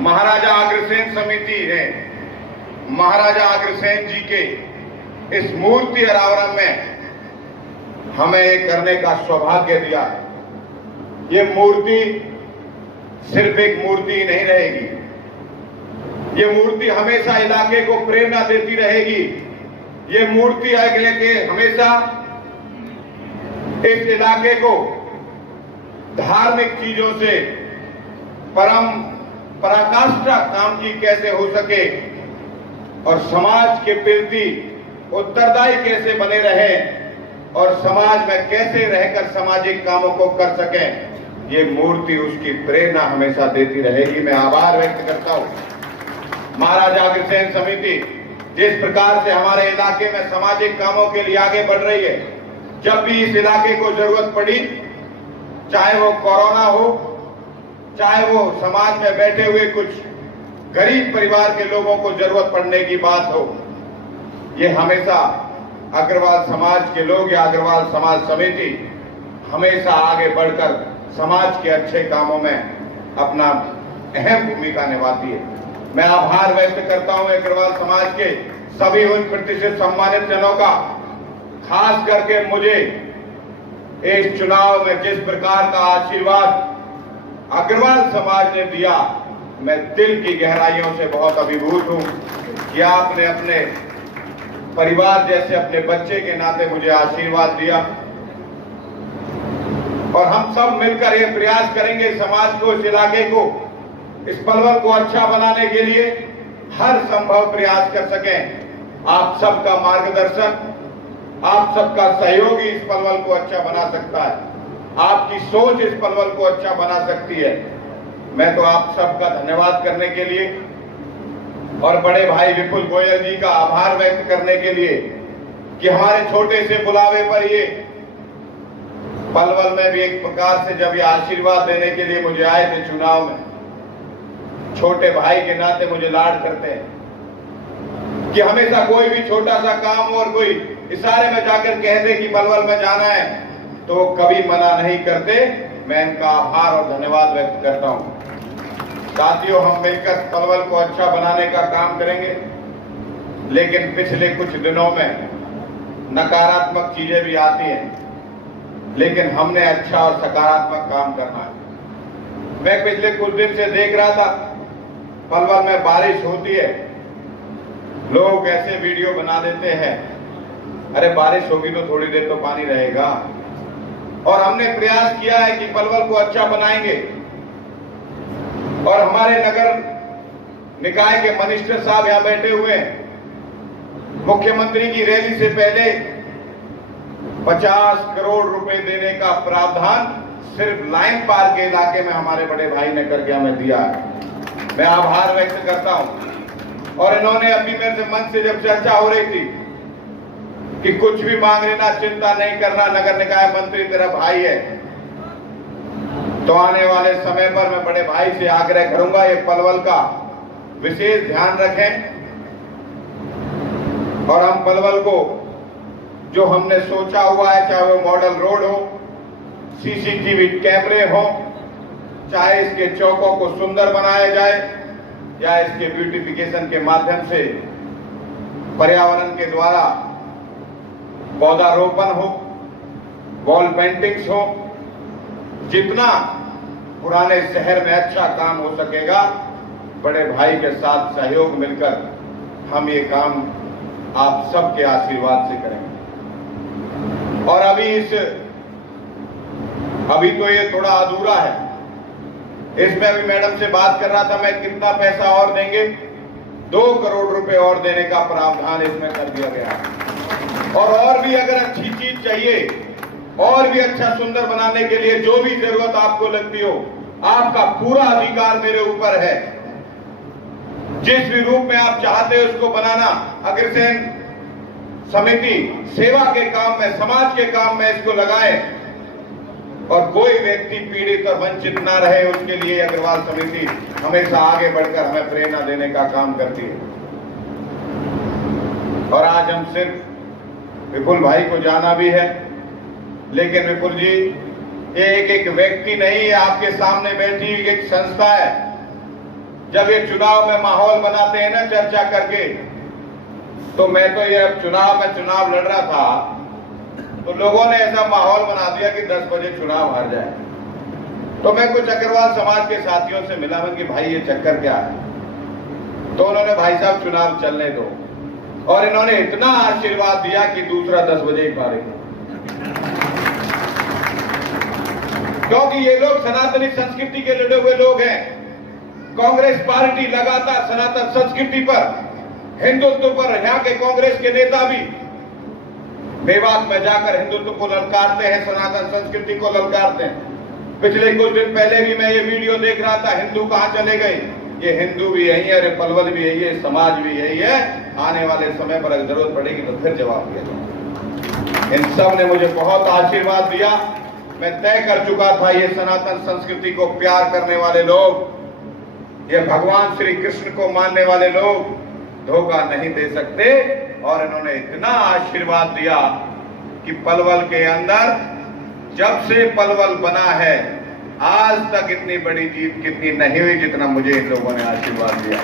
महाराजा अग्रसेन समिति ने महाराजा अग्रसेन जी के इस मूर्ति अनावरण में हमें ये करने का सौभाग्य दिया है। ये मूर्ति सिर्फ एक मूर्ति ही नहीं रहेगी, ये मूर्ति हमेशा इलाके को प्रेरणा देती रहेगी। ये मूर्ति अगले के हमेशा इस इलाके को धार्मिक चीजों से परम पराकाष्ठा काम की कैसे हो सके और समाज के प्रति उत्तरदायी कैसे बने रहें और समाज में कैसे रहकर सामाजिक कामों को कर सकें, ये मूर्ति उसकी प्रेरणा हमेशा देती रहेगी। मैं आभार व्यक्त करता हूं महाराजा अग्रसेन समिति जिस प्रकार से हमारे इलाके में सामाजिक कामों के लिए आगे बढ़ रही है। जब भी इस इलाके को जरूरत पड़ी, चाहे वो कोरोना हो, चाहे वो समाज में बैठे हुए कुछ गरीब परिवार के लोगों को जरूरत पड़ने की बात हो, ये हमेशा अग्रवाल समाज के लोग या अग्रवाल समाज समिति हमेशा आगे बढ़कर समाज के अच्छे कामों में अपना अहम भूमिका निभाती है। मैं आभार व्यक्त करता हूं अग्रवाल समाज के सभी उन प्रतिष्ठित सम्मानित जनों का, खास करके मुझे इस चुनाव में जिस प्रकार का आशीर्वाद अग्रवाल समाज ने दिया, मैं दिल की गहराइयों से बहुत अभिभूत हूं कि आपने अपने परिवार जैसे अपने बच्चे के नाते मुझे आशीर्वाद दिया। और हम सब मिलकर ये प्रयास करेंगे समाज को, इस इलाके को, इस पलवल को अच्छा बनाने के लिए हर संभव प्रयास कर सकें। आप सबका मार्गदर्शन, आप सबका सहयोग ही इस पलवल को अच्छा बना सकता है। आपकी सोच इस पलवल को अच्छा बना सकती है। मैं तो आप सबका धन्यवाद करने के लिए और बड़े भाई विपुल गोयल जी का आभार व्यक्त करने के लिए कि हमारे छोटे से बुलावे पर ये पलवल में भी एक प्रकार से जब ये आशीर्वाद देने के लिए मुझे आए थे चुनाव में, छोटे भाई के नाते मुझे लाड करते हैं कि हमेशा कोई भी छोटा सा काम और कोई इशारे में जाकर कह दे कि पलवल में जाना है तो वो कभी मना नहीं करते। मैं इनका आभार और धन्यवाद व्यक्त करता हूं। साथियों, हम मिलकर पलवल को अच्छा बनाने का काम करेंगे, लेकिन पिछले कुछ दिनों में नकारात्मक चीजें भी आती हैं, लेकिन हमने अच्छा और सकारात्मक काम करना है। मैं पिछले कुछ दिन से देख रहा था पलवल में बारिश होती है, लोग ऐसे वीडियो बना देते हैं, अरे बारिश होगी तो थोड़ी देर तो पानी रहेगा। और हमने प्रयास किया है कि पलवल को अच्छा बनाएंगे और हमारे नगर निकाय के मिनिस्टर साहब यहां बैठे हुए हैं। मुख्यमंत्री की रैली से पहले 50 करोड़ रुपए देने का प्रावधान सिर्फ लाइन पार के इलाके में हमारे बड़े भाई ने करके हमें दिया है। मैं आभार व्यक्त करता हूं। और इन्होंने अभी मेरे से मन से जब चर्चा हो रही थी कि कुछ भी मांग लेना, चिंता नहीं करना, नगर निकाय मंत्री तेरा भाई है, तो आने वाले समय पर मैं बड़े भाई से आग्रह करूंगा ये पलवल का विशेष ध्यान रखें और हम पलवल को जो हमने सोचा हुआ है, चाहे वो मॉडल रोड हो, सीसीटीवी कैमरे हो, चाहे इसके चौकों को सुंदर बनाया जाए या इसके ब्यूटिफिकेशन के माध्यम से पर्यावरण के द्वारा पौधारोपण हो, वॉल पेंटिंग्स हो, जितना पुराने शहर में अच्छा काम हो सकेगा, बड़े भाई के साथ सहयोग मिलकर हम ये काम आप सबके आशीर्वाद से करेंगे। और अभी तो ये थोड़ा अधूरा है, इसमें अभी मैडम से बात कर रहा था मैं, कितना पैसा और देंगे, 2 करोड़ रुपए और देने का प्रावधान इसमें कर दिया गया है। और भी अगर अच्छी चीज चाहिए, और भी अच्छा सुंदर बनाने के लिए जो भी जरूरत आपको लगती हो, आपका पूरा अधिकार मेरे ऊपर है। जिस भी रूप में आप चाहते हो उसको बनाना, अग्रसेन समिति सेवा के काम में, समाज के काम में इसको लगाए और कोई व्यक्ति पीड़ित और वंचित ना रहे, उसके लिए अग्रवाल समिति हमेशा आगे बढ़कर हमें प्रेरणा देने का काम करती है। और आज हम सिर्फ विपुल भाई को जाना भी है, लेकिन विपुल जी ये एक व्यक्ति नहीं है, आपके सामने बैठी एक संस्था है जब ये चुनाव में माहौल बनाते हैं ना चर्चा करके, तो मैं तो ये चुनाव लड़ रहा था, तो लोगों ने ऐसा माहौल बना दिया कि 10 बजे चुनाव हार जाए। तो मैं कुछ अग्रवाल समाज के साथियों से मिला, मैं कि भाई ये चक्कर क्या है? तो उन्होंने भाई साहब चुनाव चलने दो, और इन्होंने इतना आशीर्वाद दिया कि दूसरा 10 बजे ही पारेंगे, क्योंकि ये लोग सनातनी संस्कृति के लड़े हुए लोग हैं। कांग्रेस पार्टी लगातार सनातन संस्कृति पर, हिंदुत्व पर, यहाँ के कांग्रेस के नेता भी मेवात में जाकर हिंदुत्व को ललकारते हैं, सनातन संस्कृति को ललकारते हैं। पिछले कुछ दिन पहले भी मैं ये वीडियो देख रहा था, हिंदू कहां चले गए? ये हिंदू भी यही है, पलवल भी यही है, समाज भी यही है। आने वाले समय पर अगर जरूरत पड़ेगी तो फिर जवाब दिया जाएगा। इन सब ने मुझे बहुत आशीर्वाद दिया। मैं तय कर चुका था, ये सनातन संस्कृति को प्यार करने वाले लोग, ये भगवान श्री कृष्ण को मानने वाले लोग धोखा नहीं दे सकते। और इन्होंने इतना आशीर्वाद दिया कि पलवल के अंदर जब से पलवल बना है आज तक इतनी बड़ी जीत कितनी नहीं हुई जितना मुझे इन लोगों ने आशीर्वाद दिया।